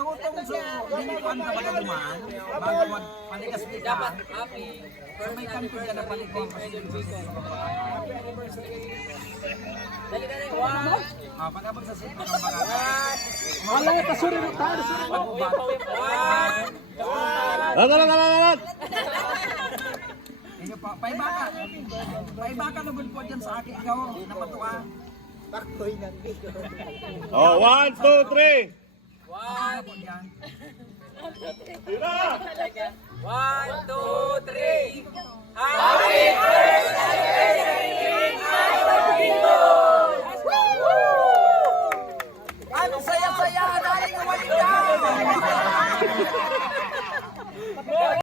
hutong so, linipan ka ba na dumaan? Bago panigas kita. So may kanto dyan na palikon kasi pagkabag sa sito ng barangay. Wala ka suri mo tayo, suri mo. Lalat! Inyo pa, paibaka na po dyan sa akin ikaw, napatuwa. Oh, 1, 2, 3. Ano po dyan? 1, 2, 3. Happy birthday!